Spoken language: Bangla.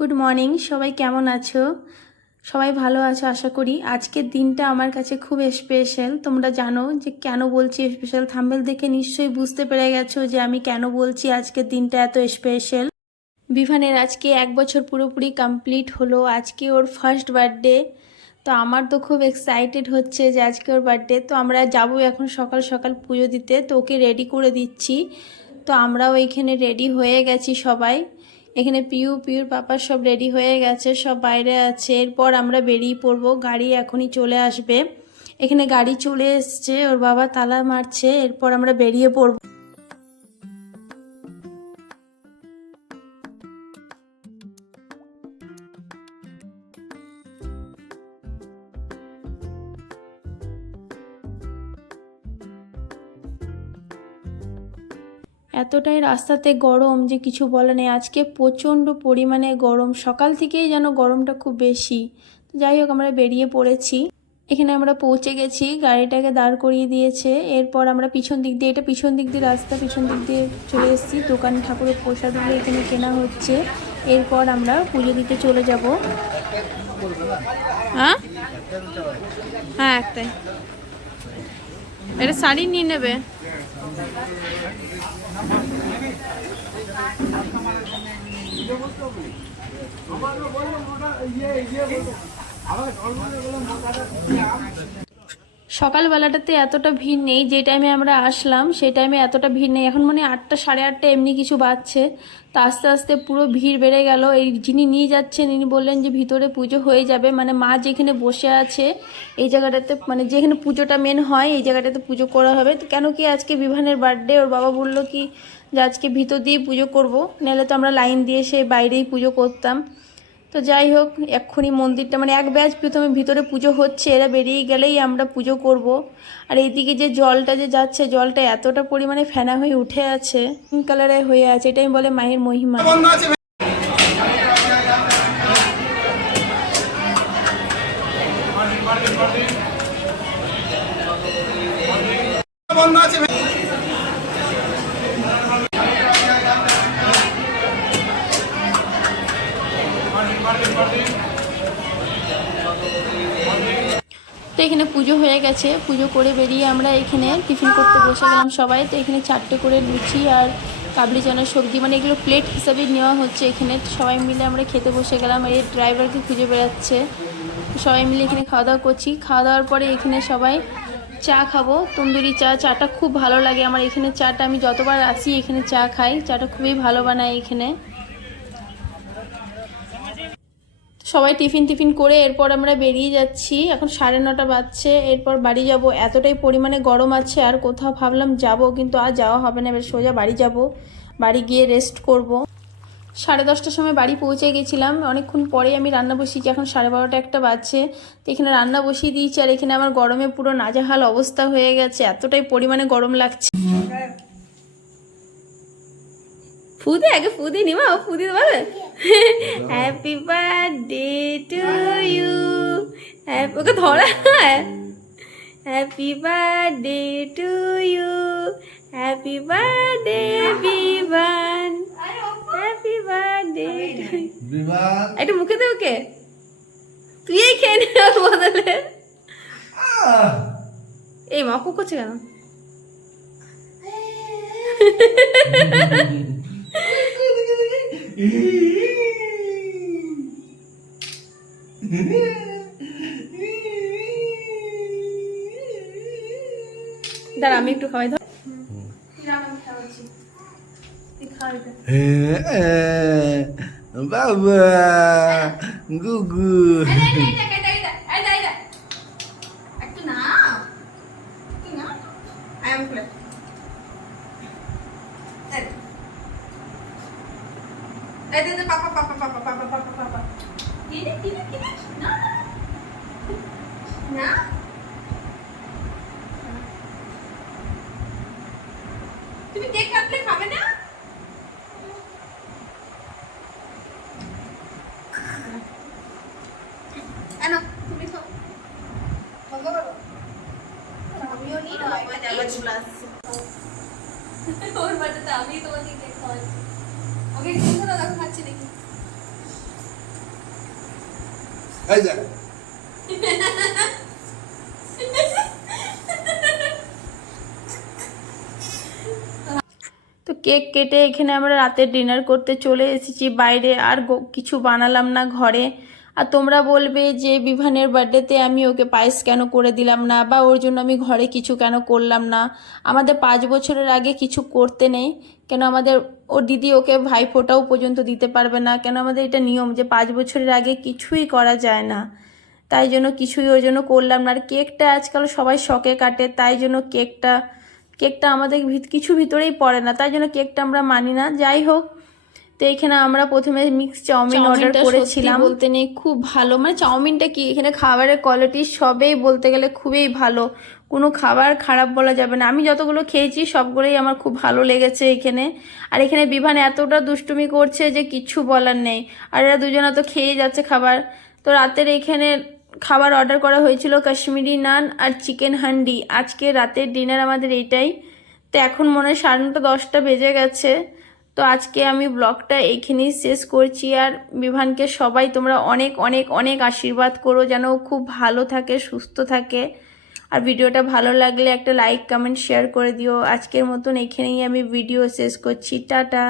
গুড মর্নিং, সবাই কেমন আছো? সবাই ভালো আছো আশা করি। আজকের দিনটা আমার কাছে খুব স্পেশাল। তোমরা জানো যে কেন বলছি স্পেশাল। থাম্বনেল দেখে নিশ্চয়ই বুঝতে পেরে গেছো যে আমি কেন বলছি আজকের দিনটা এত স্পেশাল। বিভানের আজকে 1 বছর পুরোপুরি কমপ্লিট হলো। আজকে ওর ফার্স্ট বার্থডে। তো আমার তো খুব এক্সাইটেড হচ্ছে যে আজকে ওর বার্থডে। তো আমরা যাবো এখন সকাল সকাল পুজো দিতে, তো ওকে রেডি করে দিচ্ছি। তো আমরাও এখানে রেডি হয়ে গেছি সবাই। এখানে পিউর পাপা সব রেডি হয়ে গেছে, সব বাইরে আছে। এরপর আমরা বেরিয়ে পড়বো, গাড়ি এখনই চলে আসবে। এখানে গাড়ি চলে এসছে, ওর বাবা তালা মারছে। এরপর আমরা বেরিয়ে পড়বো। এতটাই রাস্তাতে গরম যে কিছু বলে নেই। আজকে প্রচণ্ড পরিমাণে গরম, সকাল থেকেই যেন গরমটা খুব বেশি। তো যাই হোক, আমরা বেরিয়ে পড়েছি। এখানে আমরা পৌঁছে গেছি, গাড়িটাকে দাঁড় করিয়ে দিয়েছে। এরপর আমরা পিছন দিক দিয়ে, এটা পিছন দিক দিয়ে রাস্তা, পিছন দিক দিয়ে চলে এসেছি। দোকান ঠাকুরের প্রসাদগুলো এখানে কেনা হচ্ছে। এরপর আমরা পুজো দিতে চলে যাব। হ্যাঁ হ্যাঁ, একটাই। এটা শাড়ি নিয়ে নেবে। সকালবেলাটাতে এতটা ভিড় নেই, যে টাইমে আমরা আসলাম সেই টাইমে এতটা ভিড় নেই। এখন মনে 8টা সাড়ে 8টা এমনি কিছু বাজছে। তো আস্তে আস্তে পুরো ভিড় বেড়ে গেল। এই যিনি নিয়ে যাচ্ছেন ইনি বললেন যে ভিতরে পুজো হয়ে যাবে, মানে মা যেখানে বসে আছে এই জায়গাটাতে, মানে যেখানে পুজোটা মেন হয় এই জায়গাটাতে পুজো করা হবে। তো কেন কি আজকে বিভানের বার্থডে, ওর বাবা বললো কি যে আজকে ভিতর দিয়ে পুজো করব, নাহলে তো আমরা লাইন দিয়ে সে বাইরেই পুজো করতাম। তো যাই হোক, এক্ষুনি মন্দিরটা মানে এক ব্যাচ প্রথমে ভিতরে পুজো হচ্ছে, এরা বেরিয়ে গেলেই আমরা পুজো করব। আর এইদিকে যে জলটা যে যাচ্ছে, জলটা এতটা পরিমাণে ফেনা হয়ে উঠে আছে, পিঙ্ক কালারে হয়ে আছে। এটাই বলে মায়ের মহিমা। তো এখানে পুজো হয়ে গেছে, পুজো করে বেরিয়ে আমরা এখানে টিফিন করতে বসে গেলাম সবাই। তো এখানে 4টে করে লুচি আর কাবলি চানার সবজি, মানে এগুলো প্লেট হিসাবে নেওয়া হচ্ছে এখানে। সবাই মিলে আমরা খেতে বসে গেলাম। আর এই ড্রাইভারকে খুঁজে বেড়াচ্ছে। সবাই মিলে এখানে খাওয়া দাওয়া করছি। খাওয়া দাওয়ার পরে এখানে সবাই চা খাবো, তন্দুরি চা। চাটা খুব ভালো লাগে আমার। এখানে চাটা আমি যতবার আসি এখানে চা খাই। চাটা খুবই ভালো বানায় এখানে। সবাই টিফিন করে এরপর আমরা বেরিয়ে যাচ্ছি। এখন 9:30 বাজছে। এরপর বাড়ি যাব। এতটাই পরিমাণে গরম আছে, আর কোথাও ভাবলাম যাব, কিন্তু আর যাওয়া হবে না। এবার সোজা বাড়ি যাব, বাড়ি গিয়ে রেস্ট করব। 10:30টার সময় বাড়ি পৌঁছে গেছিলাম। অনেকক্ষণ পরে আমি রান্না বসিয়েছি, এখন 12:30 একটা বাজছে। তো এখানে রান্না বসিয়ে দিয়েছি। আর এখানে আমার গরমে পুরো নাজেহাল অবস্থা হয়ে গেছে, এতটাই পরিমাণে গরম লাগছে। ফুদে আগে ফুদে নিমা, ও ফুদে বলে happy birthday to you. Okay ধরা, happy birthday to you, happy birthday Bivan, happy birthday. একটু মুখে দে ওকে, তুই এই খেয়ে নে ওর বদলে। এই মা কু করছে কেন? দাঁড়া আমি একটু খাওয়াই। ধর বাবা গুগু তুমি কেক কাটলে খাবে না? তুমি খাও। আমিও নিই না, আমার জ্বালা চলে আসছে। ওর বাড়িতে আমি তোমাকে কেক খাওয়াচ্ছি। ওকে কিছু না, দেখো খাচ্ছি দেখি। এই যা তো কেক কেটে এখানে আমরা রাতের ডিনার করতে চলে এসেছি বাইরে, আর কিছু বানালাম না ঘরে। আর তোমরা বলবে যে বিভানের বার্থডেতে আমি ওকে পায়েস কেন করে দিলাম না, বা ওর জন্য আমি ঘরে কিছু কেন করলাম না। আমাদের 5 বছরের আগে কিছু করতে নেই, কেন আমাদের ওর দিদি ওকে ভাইফোঁটাও পর্যন্ত দিতে পারবে না, কেন আমাদের এটা নিয়ম যে 5 বছরের আগে কিছুই করা যায় না। তাই জন্য কিছুই ওর জন্য করলাম না। আর কেকটা আজকাল সবাই শখে কাটে, তাই জন্য কেকটা আমাদের কিছু ভিতরেই পড়ে না, তাই জন্য কেকটা আমরা মানি না। যাই হোক, তো এখানে আমরা প্রথমে মিক্স চাউমিন অর্ডার করেছিলাম। বলতে নেই খুব ভালো, মানে চাউমিনটা কি এখানে খাবারের কোয়ালিটি সবেই বলতে গেলে খুবই ভালো, কোনো খাবার খারাপ বলা যাবে না। আমি যতগুলো খেয়েছি সবগুলোই আমার খুব ভালো লেগেছে এখানে। আর এখানে বিভান এতটা দুষ্টুমি করছে যে কিছু বলার নেই, আর এরা দুজনে তো খেয়ে যাচ্ছে খাবার। তো রাতের এখানে খাবার অর্ডার করা হয়েছিল কাশ্মীরি নান আর চিকেন হান্ডি। আজকে রাতের ডিনার আমাদের এইটাই। তো এখন মনে হয় 9:30-10টা বেজে গেছে। তো আজকে আমি ব্লগটা এইখানেই শেষ করছি। আর বিভানকে সবাই তোমরা অনেক অনেক অনেক আশীর্বাদ করো যেন ও খুব ভালো থাকে, সুস্থ থাকে। আর ভিডিওটা ভালো লাগলে একটা লাইক কমেন্ট শেয়ার করে দিও। আজকের মতন এখানেই আমি ভিডিও শেষ করছি। টাটা।